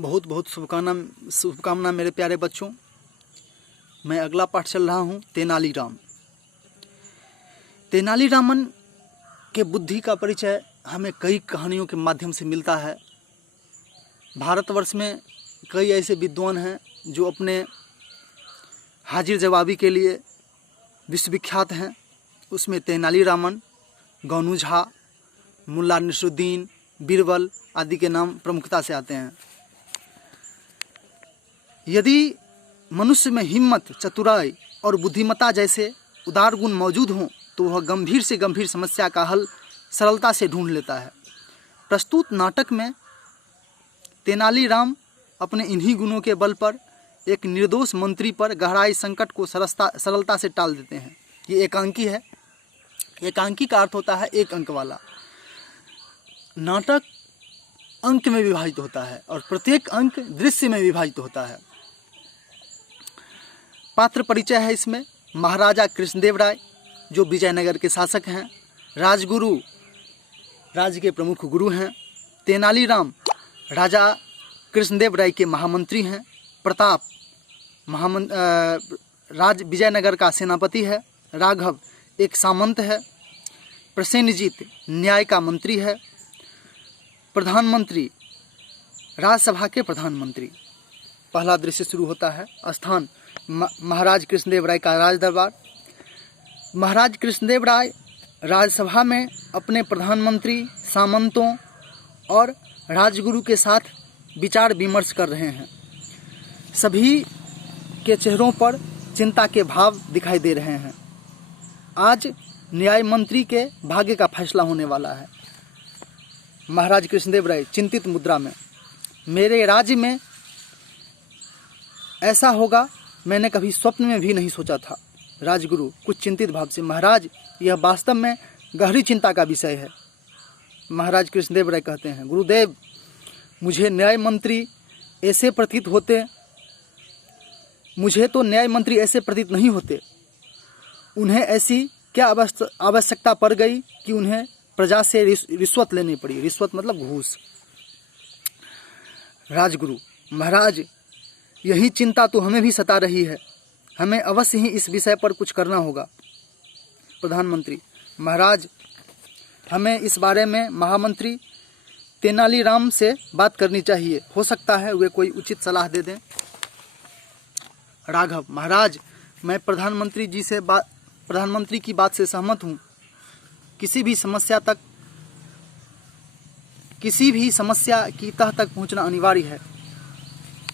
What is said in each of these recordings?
बहुत बहुत शुभकामना मेरे प्यारे बच्चों। मैं अगला पाठ चल रहा हूँ तेनालीराम। तेनालीरामन के बुद्धि का परिचय हमें कई कहानियों के माध्यम से मिलता है। भारतवर्ष में कई ऐसे विद्वान हैं जो अपने हाजिर जवाबी के लिए विश्वविख्यात हैं। उसमें तेनालीरामन, गौनू झा, मुल्ला नसरुद्दीन, बीरबल आदि के नाम प्रमुखता से आते हैं। यदि मनुष्य में हिम्मत, चतुराई और बुद्धिमत्ता जैसे उदार गुण मौजूद हों तो वह गंभीर से गंभीर समस्या का हल सरलता से ढूंढ लेता है। प्रस्तुत नाटक में तेनालीराम अपने इन्हीं गुणों के बल पर एक निर्दोष मंत्री पर गहराई संकट को सरलता से टाल देते हैं। ये एकांकी है। एकांकी का अर्थ होता है एक अंक वाला। नाटक अंक में विभाजित होता है और प्रत्येक अंक दृश्य में विभाजित होता है। पात्र परिचय है इसमें महाराजा कृष्णदेव राय जो विजयनगर के शासक हैं। राजगुरु राज्य के प्रमुख गुरु हैं। तेनालीराम राजा कृष्णदेव राय के महामंत्री हैं। प्रताप राज विजयनगर का सेनापति है। राघव एक सामंत है। प्रसेनजीत न्याय का मंत्री है। प्रधानमंत्री राज्यसभा के प्रधानमंत्री। पहला दृश्य शुरू होता है। स्थान महाराज कृष्णदेव राय का राज दरबार। महाराज कृष्णदेव राय राज्यसभा में अपने प्रधानमंत्री, सामंतों और राजगुरु के साथ विचार विमर्श कर रहे हैं। सभी के चेहरों पर चिंता के भाव दिखाई दे रहे हैं। आज न्याय मंत्री के भाग्य का फैसला होने वाला है। महाराज कृष्णदेव राय चिंतित मुद्रा में, मेरे राज्य में ऐसा होगा मैंने कभी स्वप्न में भी नहीं सोचा था। राजगुरु कुछ चिंतित भाव से, महाराज यह वास्तव में गहरी चिंता का विषय है। महाराज कृष्णदेव राय कहते हैं, गुरुदेव मुझे न्याय मंत्री ऐसे प्रतीत होते, मुझे तो न्याय मंत्री ऐसे प्रतीत नहीं होते। उन्हें ऐसी क्या आवश्यकता पड़ गई कि उन्हें प्रजा से रिश्वत लेनी पड़ी। रिश्वत मतलब घूस। राजगुरु, महाराज यही चिंता तो हमें भी सता रही है। हमें अवश्य ही इस विषय पर कुछ करना होगा। प्रधानमंत्री, महाराज हमें इस बारे में महामंत्री तेनालीराम से बात करनी चाहिए। हो सकता है वे कोई उचित सलाह दे दें। राघव, महाराज मैं प्रधानमंत्री की बात से सहमत हूँ। किसी भी समस्या की तह तक पहुँचना अनिवार्य है।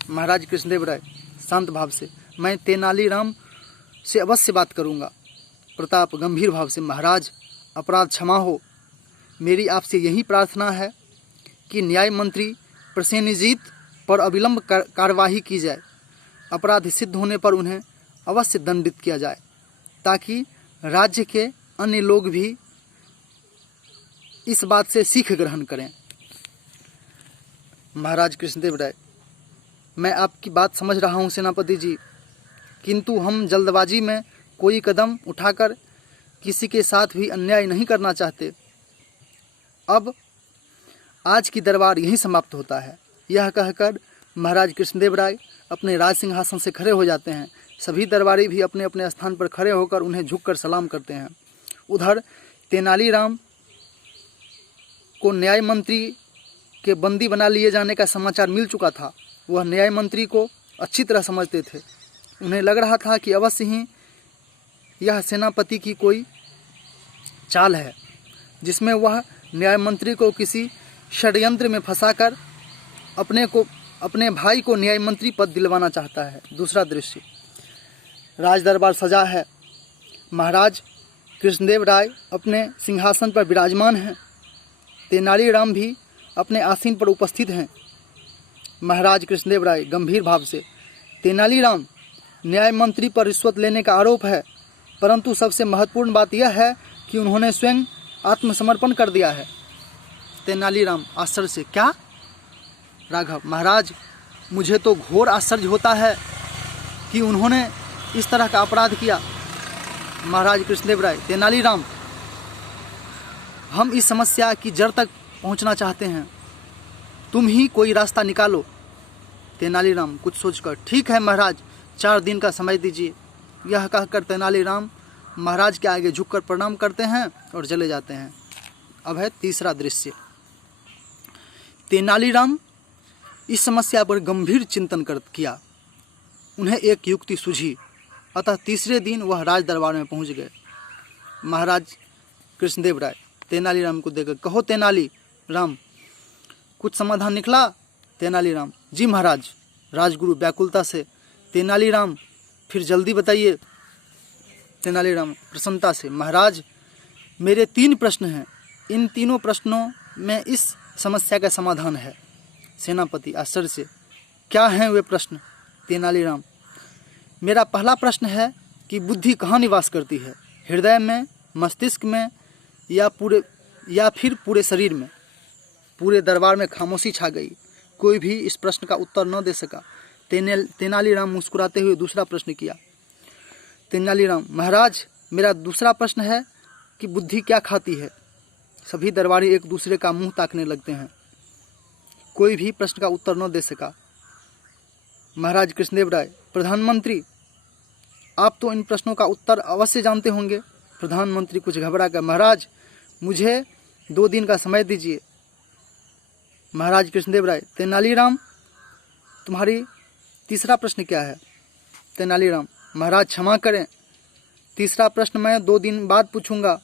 महाराज कृष्णदेव राय शांत भाव से, मैं तेनालीराम से अवश्य बात करूंगा। प्रताप गंभीर भाव से, महाराज अपराध क्षमा हो। मेरी आपसे यही प्रार्थना है कि न्याय मंत्री प्रसेनजीत पर अविलंब कार्यवाही की जाए। अपराध सिद्ध होने पर उन्हें अवश्य दंडित किया जाए ताकि राज्य के अन्य लोग भी इस बात से सीख ग्रहण करें। महाराज कृष्णदेव राय, मैं आपकी बात समझ रहा हूँ सेनापति जी, किंतु हम जल्दबाजी में कोई कदम उठाकर किसी के साथ भी अन्याय नहीं करना चाहते। अब आज की दरबार यहीं समाप्त होता है। यह कहकर महाराज कृष्णदेव राय अपने राज सिंहासन से खड़े हो जाते हैं। सभी दरबारी भी अपने अपने स्थान पर खड़े होकर उन्हें झुककर सलाम करते हैं। उधर तेनालीराम को न्याय मंत्री के बंदी बना लिए जाने का समाचार मिल चुका था। वह न्याय मंत्री को अच्छी तरह समझते थे। उन्हें लग रहा था कि अवश्य ही यह सेनापति की कोई चाल है जिसमें वह न्याय मंत्री को किसी षड्यंत्र में फंसाकर अपने भाई को न्याय मंत्री पद दिलवाना चाहता है। दूसरा दृश्य, राज दरबार सजा है। महाराज कृष्णदेव राय अपने सिंहासन पर विराजमान हैं। तेनालीराम भी अपने आसीन पर उपस्थित हैं। महाराज कृष्णदेव राय गंभीर भाव से, तेनालीराम न्याय मंत्री पर रिश्वत लेने का आरोप है, परंतु सबसे महत्वपूर्ण बात यह है कि उन्होंने स्वयं आत्मसमर्पण कर दिया है। तेनालीराम आश्चर्य से, क्या? राघव, महाराज मुझे तो घोर आश्चर्य होता है कि उन्होंने इस तरह का अपराध किया। महाराज कृष्णदेव राय, तेनालीराम हम इस समस्या की जड़ तक पहुंचना चाहते हैं। तुम ही कोई रास्ता निकालो। तेनालीराम कुछ सोचकर, ठीक है महाराज, 4 दिन का समय दीजिए। यह कहकर तेनालीराम महाराज के आगे झुककर प्रणाम करते हैं और चले जाते हैं। अब है तीसरा दृश्य। तेनालीराम इस समस्या पर गंभीर चिंतन किया। उन्हें एक युक्ति सूझी, अतः तीसरे दिन वह राज दरबार में पहुंच गए। महाराज कृष्णदेव राय तेनालीराम को देखकर, कहो तेनालीराम, कुछ समाधान निकला? तेनालीराम, जी महाराज। राजगुरु व्याकुलता से, तेनालीराम फिर जल्दी बताइए। तेनालीराम प्रसन्नता से, महाराज मेरे 3 प्रश्न हैं, इन तीनों प्रश्नों में इस समस्या का समाधान है। सेनापति आश्चर्य से, क्या हैं वे प्रश्न? तेनालीराम, मेरा पहला प्रश्न है कि बुद्धि कहाँ निवास करती है, हृदय में, मस्तिष्क में या फिर पूरे शरीर में? पूरे दरबार में खामोशी छा गई। कोई भी इस प्रश्न का उत्तर न दे सका। तेनालीराम मुस्कुराते हुए दूसरा प्रश्न किया। तेनालीराम, महाराज मेरा दूसरा प्रश्न है कि बुद्धि क्या खाती है? सभी दरबारी एक दूसरे का मुंह ताकने लगते हैं। कोई भी प्रश्न का उत्तर न दे सका। महाराज कृष्णदेव राय, प्रधानमंत्री आप तो इन प्रश्नों का उत्तर अवश्य जानते होंगे। प्रधानमंत्री कुछ घबरा कर, महाराज मुझे 2 दिन का समय दीजिए। महाराज कृष्णदेव राय, तेनालीराम तुम्हारी तीसरा प्रश्न क्या है? तेनालीराम, महाराज क्षमा करें, तीसरा प्रश्न मैं 2 दिन बाद पूछूंगा,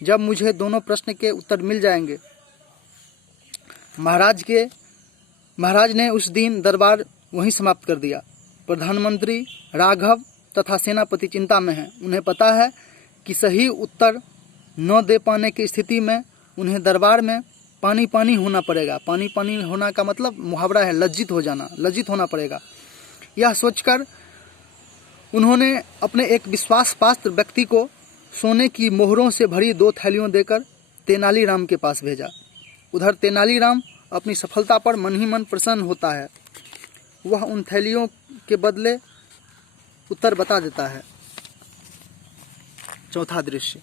जब मुझे दोनों प्रश्न के उत्तर मिल जाएंगे। महाराज ने उस दिन दरबार वहीं समाप्त कर दिया। प्रधानमंत्री, राघव तथा सेनापति चिंता में हैं। उन्हें पता है कि सही उत्तर न दे पाने की स्थिति में उन्हें दरबार में पानी पानी होना पड़ेगा। पानी पानी होना का मतलब मुहावरा है लज्जित हो जाना, लज्जित होना पड़ेगा। यह सोचकर उन्होंने अपने एक विश्वास पात्र व्यक्ति को सोने की मोहरों से भरी 2 थैलियों देकर तेनालीराम के पास भेजा। उधर तेनालीराम अपनी सफलता पर मन ही मन प्रसन्न होता है। वह उन थैलियों के बदले उत्तर बता देता है। चौथा दृश्य।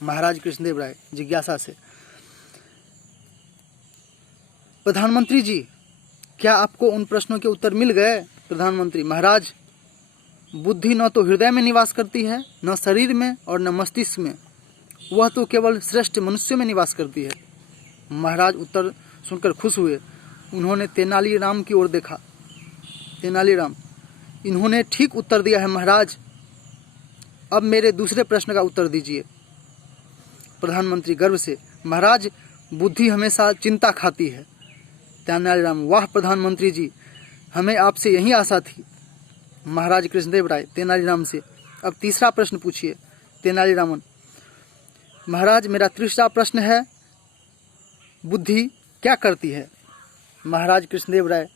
महाराज कृष्णदेव राय जिज्ञासा से, प्रधानमंत्री जी क्या आपको उन प्रश्नों के उत्तर मिल गए? प्रधानमंत्री, महाराज बुद्धि न तो हृदय में निवास करती है, न शरीर में और न मस्तिष्क में, वह तो केवल श्रेष्ठ मनुष्य में निवास करती है। महाराज उत्तर सुनकर खुश हुए। उन्होंने तेनालीराम की ओर देखा। तेनालीराम, इन्होंने ठीक उत्तर दिया है महाराज। अब मेरे दूसरे प्रश्न का उत्तर दीजिए। प्रधानमंत्री गर्व से, महाराज बुद्धि हमेशा चिंता खाती है। तेनालीराम, वाह प्रधानमंत्री जी, हमें आपसे यही आशा थी। महाराज कृष्णदेव राय तेनालीराम से, अब तीसरा प्रश्न पूछिए। तेनालीरामन, महाराज मेरा तीसरा प्रश्न है, बुद्धि क्या करती है? महाराज कृष्णदेव राय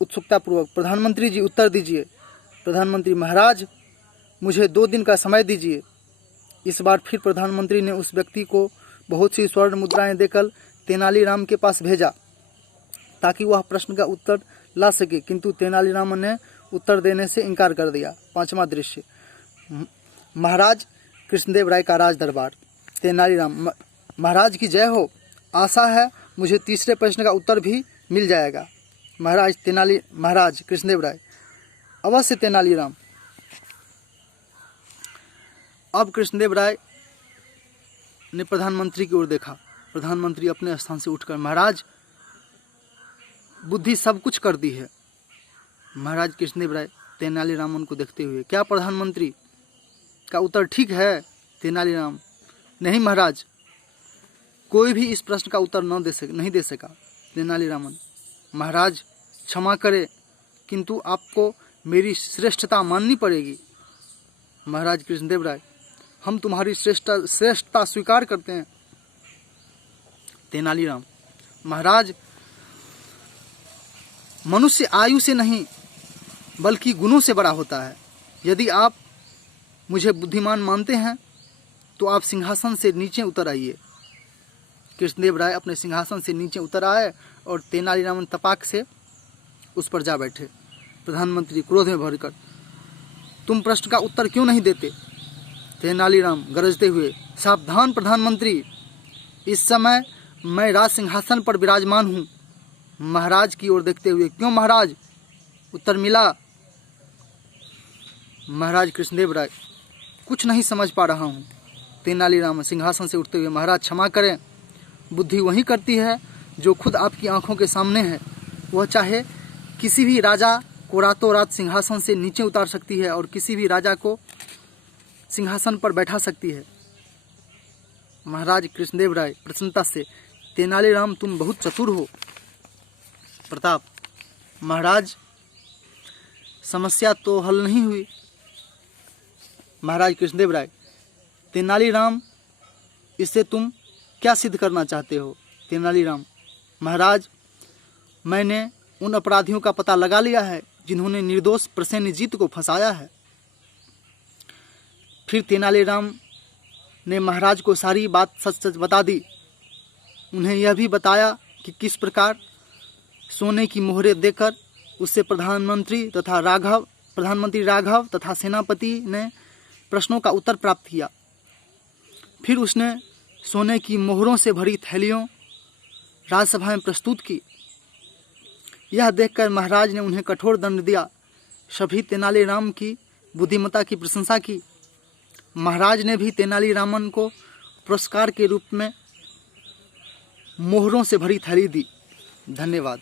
उत्सुकतापूर्वक, प्रधानमंत्री जी उत्तर दीजिए। प्रधानमंत्री, महाराज मुझे 2 दिन का समय दीजिए। इस बार फिर प्रधानमंत्री ने उस व्यक्ति को बहुत सी स्वर्ण मुद्राएं देकर तेनालीराम के पास भेजा ताकि वह प्रश्न का उत्तर ला सके, किंतु तेनालीराम ने उत्तर देने से इनकार कर दिया। 5वां दृश्य। महाराज कृष्णदेव राय का राज दरबार। तेनालीराम, महाराज की जय हो, आशा है मुझे तीसरे प्रश्न का उत्तर भी मिल जाएगा। महाराज कृष्णदेव राय, अवश्य तेनालीराम। अब कृष्णदेव राय ने प्रधानमंत्री की ओर देखा। प्रधानमंत्री अपने स्थान से उठकर, महाराज बुद्धि सब कुछ करती है। महाराज कृष्णदेव राय तेनालीराम को देखते हुए, क्या प्रधानमंत्री का उत्तर ठीक है? तेनालीराम, नहीं महाराज, कोई भी इस प्रश्न का उत्तर नहीं दे सका। तेनालीरामन, महाराज क्षमा करें, किंतु आपको मेरी श्रेष्ठता माननी पड़ेगी। महाराज कृष्णदेव राय, हम तुम्हारी श्रेष्ठता स्वीकार करते हैं। तेनालीराम, महाराज मनुष्य आयु से नहीं बल्कि गुणों से बड़ा होता है। यदि आप मुझे बुद्धिमान मानते हैं तो आप सिंहासन से नीचे उतर आइए। कृष्णदेव राय अपने सिंहासन से नीचे उतर आए और तेनालीराम तपाक से उस पर जा बैठे। प्रधानमंत्री क्रोध में भरकर, तुम प्रश्न का उत्तर क्यों नहीं देते? तेनालीराम गरजते हुए, सावधान प्रधानमंत्री, इस समय मैं राज सिंहासन पर विराजमान हूँ। महाराज की ओर देखते हुए। क्यों महाराज? उत्तर मिला, महाराज कृष्णदेव राय, कुछ नहीं समझ पा रहा हूँ। तेनालीराम सिंहासन से उठते हुए, महाराज क्षमा करें, बुद्धि वही करती है जो खुद आपकी आंखों के सामने है। वह चाहे किसी भी राजा को रातों रात सिंहासन से नीचे उतार सकती है और किसी भी राजा को सिंहासन पर बैठा सकती है। महाराज कृष्णदेव राय प्रसन्नता से, तेनालीराम तुम बहुत चतुर हो। प्रताप, महाराज समस्या तो हल नहीं हुई। महाराज कृष्णदेव राय, तेनालीराम इससे तुम क्या सिद्ध करना चाहते हो? तेनालीराम, महाराज मैंने उन अपराधियों का पता लगा लिया है जिन्होंने निर्दोष प्रसेनजीत को फंसाया है। फिर तेनालीराम ने महाराज को सारी बात सच सच बता दी। उन्हें यह भी बताया कि किस प्रकार सोने की मोहरें देकर उससे प्रधानमंत्री राघव तथा सेनापति ने प्रश्नों का उत्तर प्राप्त किया। फिर उसने सोने की मोहरों से भरी थैलियों राज्यसभा में प्रस्तुत की। यह देखकर महाराज ने उन्हें कठोर दंड दिया। सभी तेनालीराम की बुद्धिमत्ता की प्रशंसा की। महाराज ने भी तेनालीरामन को पुरस्कार के रूप में मोहरों से भरी थैली दी। धन्यवाद।